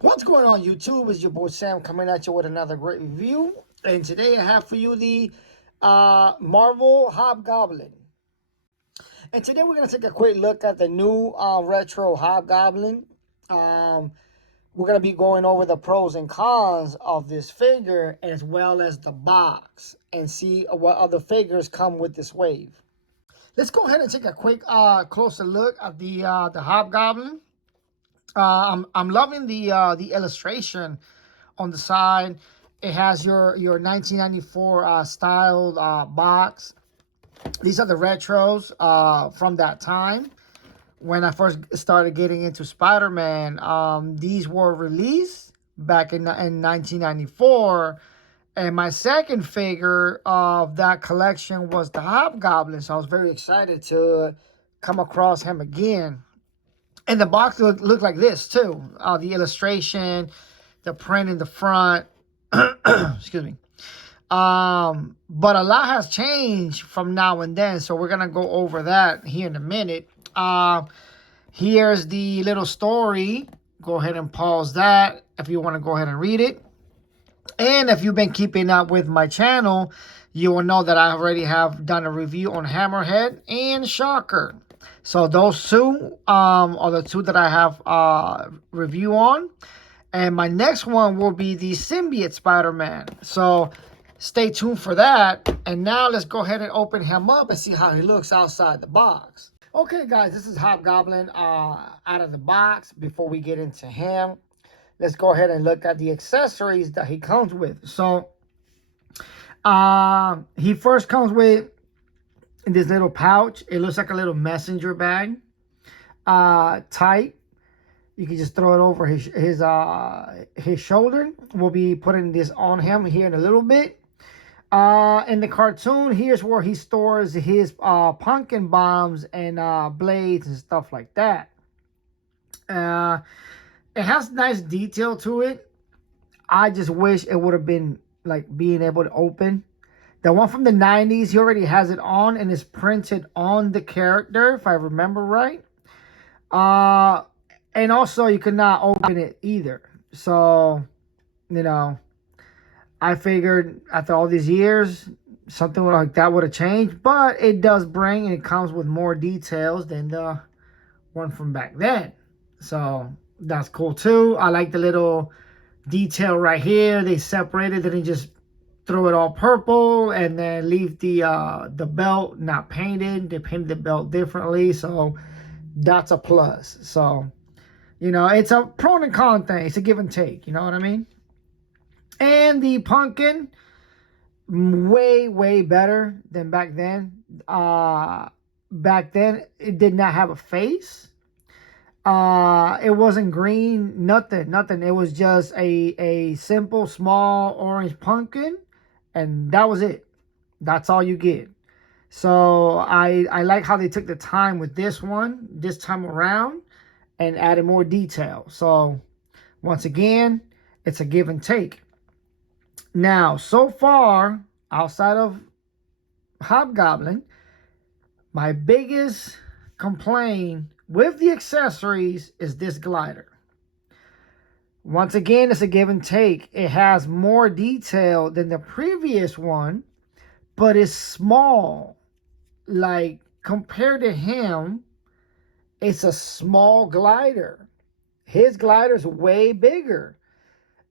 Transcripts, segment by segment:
What's going on, YouTube? It's your boy Sam coming at you with another great review. And today I have for you the Marvel Hobgoblin. And today we're going to take a quick look at the new retro Hobgoblin. Um, we're going to be going over the pros and cons of this figure as well as the box and see what other figures come with this wave. Let's go ahead and take a quick closer look at the Hobgoblin. I'm loving the illustration on the side. It has your 1994 styled box. These are the retros from that time when I first started getting into Spider-Man. These were released back in 1994. And my second figure of that collection was the Hobgoblin. So I was very excited to come across him again. And the box looked like this too. The illustration, the print in the front. Excuse me. But a lot has changed from now and then, so we're gonna go over that here in a minute. Here's the little story. Go ahead and pause that if you want to go ahead and read it. And if you've been keeping up with my channel, you will know that I already have done a review on Hammerhead and Shocker. So those two are the two that I have review on. And my next one will be the Symbiote Spider-Man. So stay tuned for that. And now let's go ahead and open him up and see how he looks outside the box. Okay, guys, this is Hobgoblin out of the box. Before we get into him, let's go ahead and look at the accessories that he comes with. So he first comes with this little pouch. It looks like a little messenger bag. Tight. You can just throw it over his shoulder. We'll be putting this on him here in a little bit. In the cartoon, here's where he stores his pumpkin bombs and blades and stuff like that. It has nice detail to it. I just wish it would have been like being able to open. The one from the 90s, he already has it on and is printed on the character, if I remember right. And also, you could not open it either. So, you know, I figured after all these years, something like that would have changed. But it does bring, and it comes with more details than the one from back then. So, that's cool too. I like the little detail right here. They separated, then they just throw it all purple and then leave the belt not painted. They painted the belt differently. So, that's a plus. So, you know, it's a pro and con thing. It's a give and take. You know what I mean? And the pumpkin, way, way better than back then. Back then, it did not have a face. It wasn't green, nothing. It was just a simple, small orange pumpkin. And that was it. That's all you get. So I like how they took the time with this one, this time around, and added more detail. So, once again, it's a give and take. Now, so far, outside of Hobgoblin, my biggest complaint with the accessories is this glider. Once again, it's a give and take. It has more detail than the previous one, but it's small. Like, compared to him, it's a small glider. His glider's way bigger,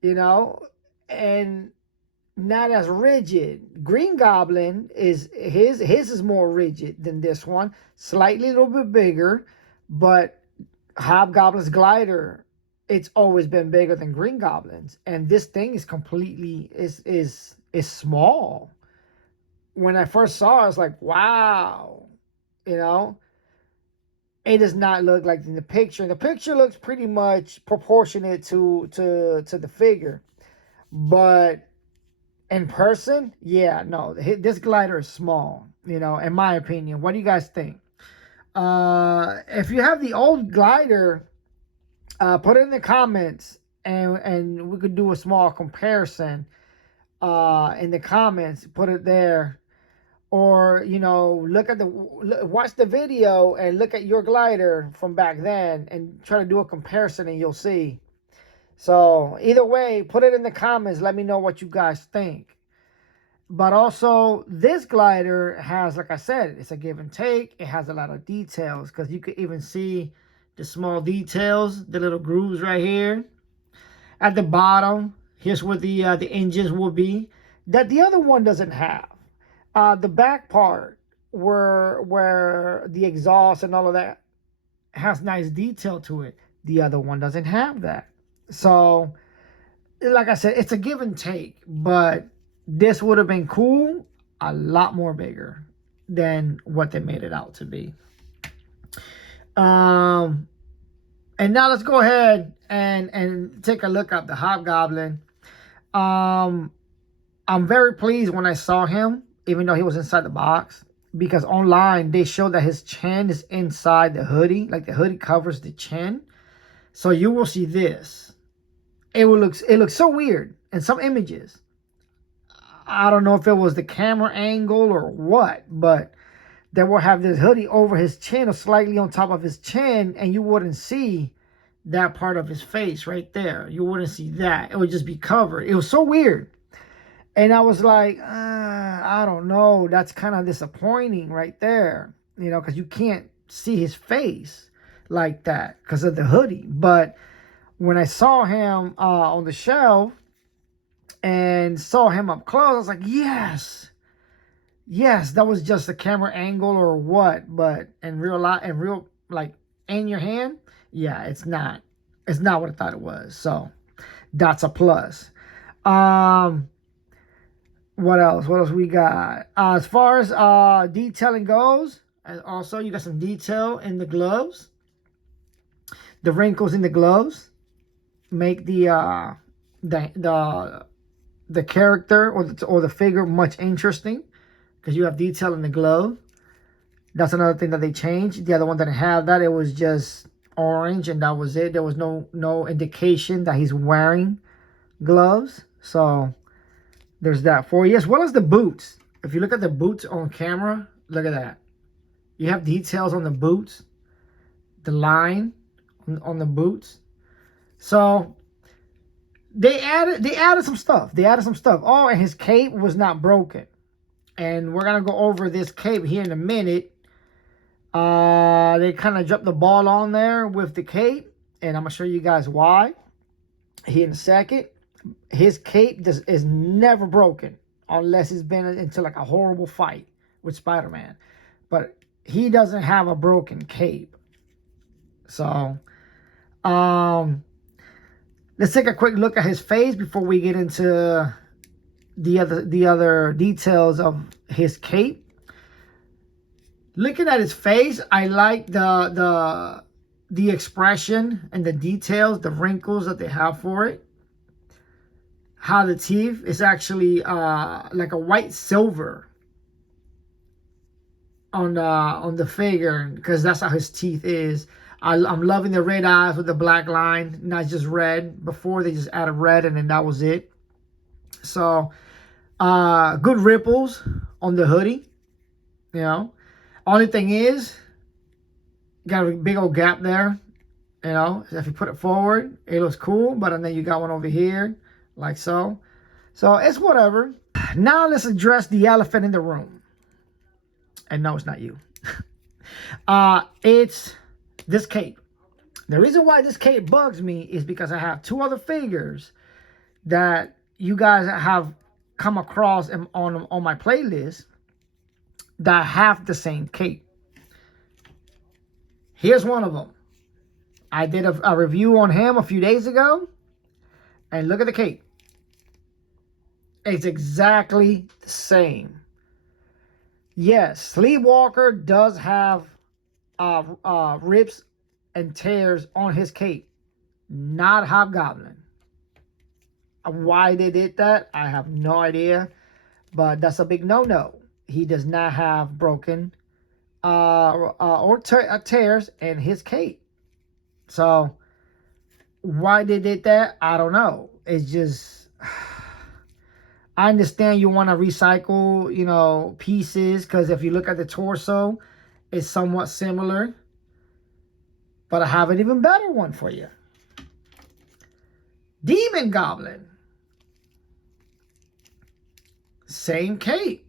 you know, and not as rigid. Green Goblin is his is more rigid than this one, slightly a little bit bigger, but Hobgoblin's glider, it's always been bigger than Green Goblin's, and this thing is completely is small. When I first saw it, I was like, wow, you know. It does not look like in the picture. The picture looks pretty much proportionate to the figure. But in person, yeah, no. This glider is small, you know, in my opinion. What do you guys think? If you have the old glider, put it in the comments. And we could do a small comparison in the comments. Put it there. Or, you know, watch the video and look at your glider from back then and try to do a comparison and you'll see. So either way, put it in the comments. Let me know what you guys think. But also, this glider has, like I said, it's a give and take. It has a lot of details because you can even see the small details, the little grooves right here at the bottom. Here's where the engines will be that the other one doesn't have. The back part where the exhaust and all of that has nice detail to it. The other one doesn't have that. So, like I said, it's a give and take, but this would have been cool, a lot more bigger than what they made it out to be. And now let's go ahead and take a look at the Hobgoblin. I'm very pleased when I saw him, even though he was inside the box, because online they show that his chin is inside the hoodie, like the hoodie covers the chin. So you will see this. It looks so weird in some images. I don't know if it was the camera angle or what, but they will have this hoodie over his chin or slightly on top of his chin, and you wouldn't see that part of his face right there. You wouldn't see that. It would just be covered. It was so weird. And I was like, I don't know. That's kind of disappointing right there, you know, because you can't see his face like that because of the hoodie. But when I saw him on the shelf, and saw him up close, I was like, yes, that was just a camera angle or what, but in real life, like in your hand, yeah, it's not what I thought it was. So that's a plus. What else we got? As far as detailing goes, and also you got some detail in the gloves. The wrinkles in the gloves make the character or the figure much interesting because you have detail in the glove. That's another thing that they changed. The other one didn't have that. It was just orange and that was it. There was no indication that he's wearing gloves. So there's that for you, as well as the boots. If you look at the boots on camera, look at that. You have details on the boots, the line on the boots. So they added some stuff. Oh, and his cape was not broken. And we're gonna go over this cape here in a minute. They kind of dropped the ball on there with the cape, and I'm gonna show you guys why here in a second. His cape is never broken unless it's been into like a horrible fight with Spider-Man. But he doesn't have a broken cape. So, let's take a quick look at his face before we get into the other details of his cape. Looking at his face, I like the expression and the details, the wrinkles that they have for it. How the teeth is actually like a white silver on the figure, because that's how his teeth is. I'm loving the red eyes with the black line, not just red. Before they just added red and then that was it. So good ripples on the hoodie, you know. Only thing is, got a big old gap there, you know. If you put it forward, it looks cool, but then you got one over here, like so. So it's whatever. Now let's address the elephant in the room. And no, it's not you. It's this cape. The reason why this cape bugs me is because I have two other figures that you guys have come across on my playlist that have the same cape. Here's one of them. I did a review on him a few days ago, and look at the cape. It's exactly the same. Yes, Sleepwalker does have rips and tears on his cape, not Hobgoblin. Why they did that, I have no idea, but that's a big no-no. He does not have broken tears in his cape. So why they did that, I don't know. It's just, I understand you want to recycle, you know, pieces, because if you look at the torso, it's somewhat similar. But I have an even better one for you. Demon Goblin. Same cape,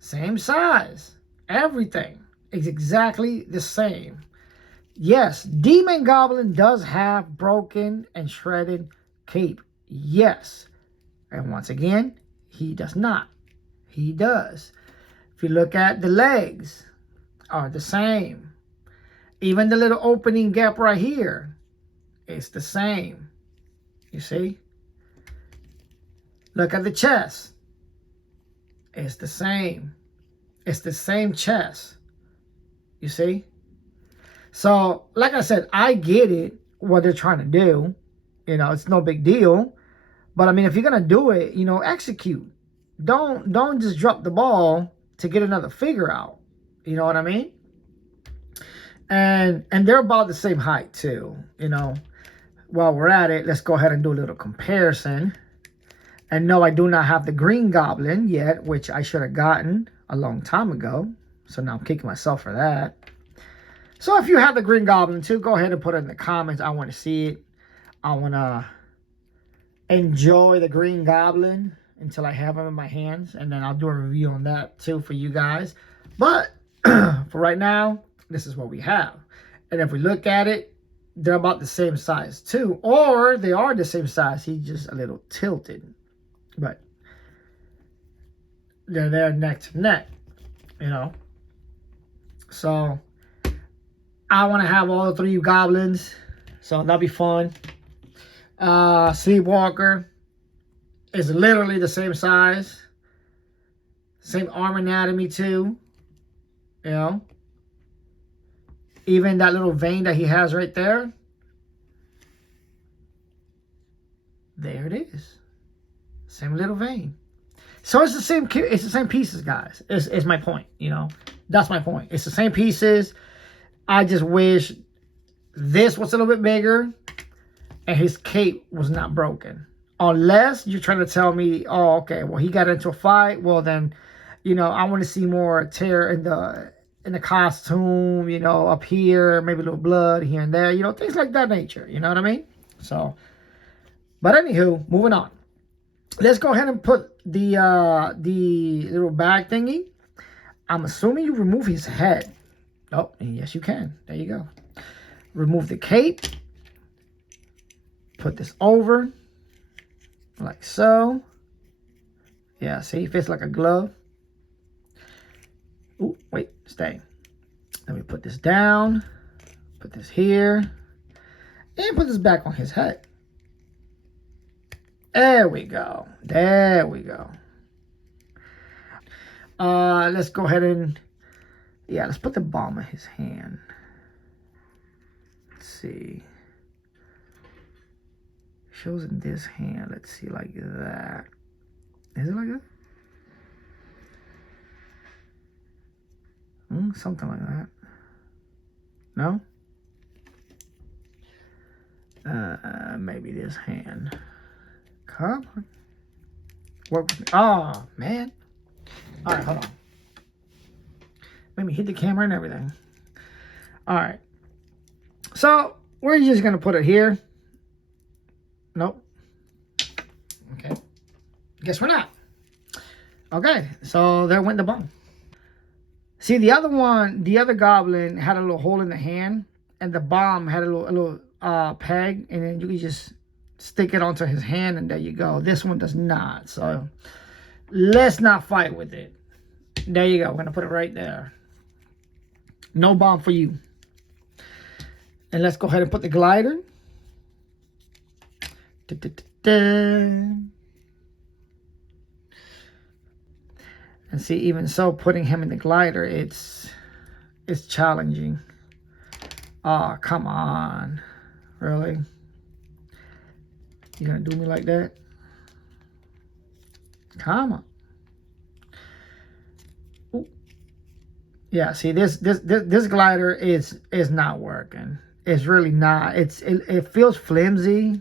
same size, everything is exactly the same. Yes, Demon Goblin does have broken and shredded cape. Yes. And once again, he does not. He does. If you look at the legs, are the same. Even the little opening gap right here, it's the same. You see? Look at the chest. It's the same. It's the same chest. You see? So, like I said, I get it, what they're trying to do. You know, it's no big deal. But, I mean, if you're going to do it, you know, execute. Don't just drop the ball to get another figure out. You know what I mean? And they're about the same height, too. You know, while we're at it, let's go ahead and do a little comparison. And no, I do not have the Green Goblin yet, which I should have gotten a long time ago. So now I'm kicking myself for that. So if you have the Green Goblin too, go ahead and put it in the comments. I want to see it. I want to enjoy the Green Goblin until I have him in my hands. And then I'll do a review on that too for you guys. But for right now, this is what we have. And if we look at it, they're about the same size too. Or they are the same size. He's just a little tilted. But they're there neck to neck, you know. So I want to have all 3 goblins. So that'll be fun. Sleepwalker is literally the same size. Same arm anatomy too. You know. Even that little vein that he has right there. There it is. Same little vein. So it's the same pieces, guys. It's my point, you know. That's my point. It's the same pieces. I just wish this was a little bit bigger and his cape was not broken. Unless you're trying to tell me, oh, okay, well, he got into a fight. Well, then, you know, I want to see more tear in the costume, you know, up here, maybe a little blood here and there, you know, things like that nature. You know what I mean? So, but anywho, moving on. Let's go ahead and put the little bag thingy. I'm assuming you remove his head. Oh, and yes, you can. There you go. Remove the cape. Put this over. Like so. Yeah, see, it fits like a glove. Ooh, wait, stay. Let me put this down. Put this here. And put this back on his head. There we go. There we go. Let's go ahead and... Yeah, let's put the bomb in his hand. Let's see. Shows in this hand. Let's see, like that. Is it like that? Something like that. No? Maybe this hand. Come on. Work with me. Oh, man. All right, hold on. Let me hit the camera and everything. All right. So, we're just going to put it here. Nope. Okay. Guess we're not. Okay, so there went the bomb. See, the other one, the other goblin had a little hole in the hand, and the bomb had a little peg, and then you can just stick it onto his hand, and there you go. This one does not, so let's not fight with it. There you go. We're going to put it right there. No bomb for you. And let's go ahead and put the glider. Da, da, da, da. And see, even so, putting him in the glider, it's challenging. Oh, come on. Really? You gonna do me like that? Come on. Ooh. Yeah, see, this glider is not working. It's really not. It feels flimsy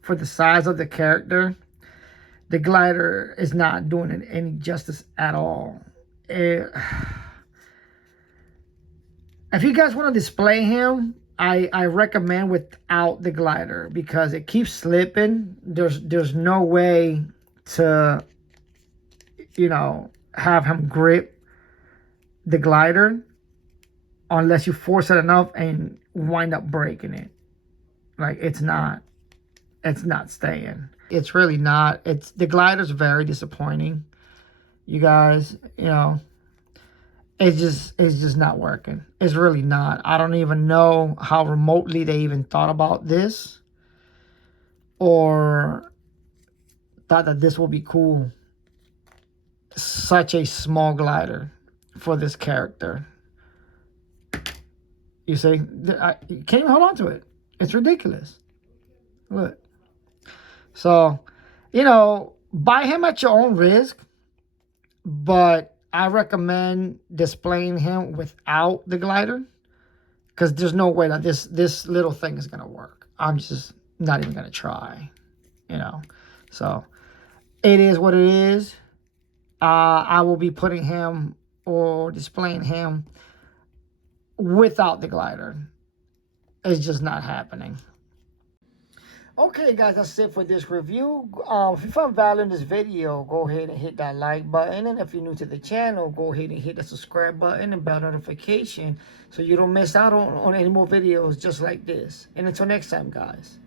for the size of the character. The glider is not doing it any justice at all. If you guys want to display him, I recommend without the glider because it keeps slipping. There's no way to, have him grip the glider unless you force it enough and wind up breaking it. Like it's not staying. It's really not. The glider's very disappointing. You guys, it's just not working. It's really not. I don't even know how remotely they even thought about this or thought that this would be cool. Such a small glider for this character. You see, you can't even hold on to it. It's ridiculous. Look. So, buy him at your own risk, but I recommend displaying him without the glider because there's no way that this little thing is going to work. I'm just not even going to try, So, it is what it is. I will be putting him or displaying him without the glider. It's just not happening. Okay, guys, that's it for this review. If you found value in this video, go ahead and hit that like button. And if you're new to the channel, go ahead and hit the subscribe button and bell notification so you don't miss out on any more videos just like this. And until next time, guys.